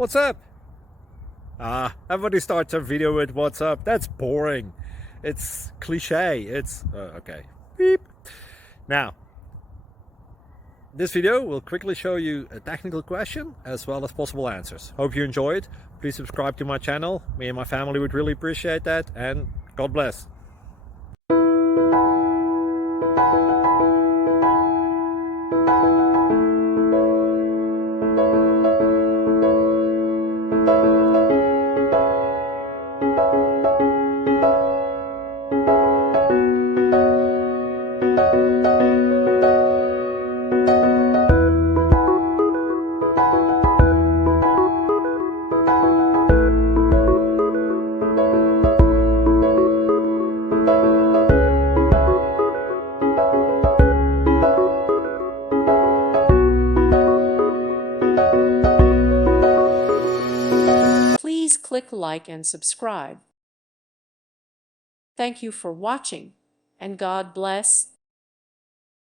What's up? Everybody starts a video with what's up. That's boring. It's cliche. It's okay. Beep. Now, this video will quickly show you a technical question as well as possible answers. Hope you enjoy it. Please subscribe to my channel. Me and my family would really appreciate that, and God bless. Please click like and subscribe. Thank you for watching, and God bless.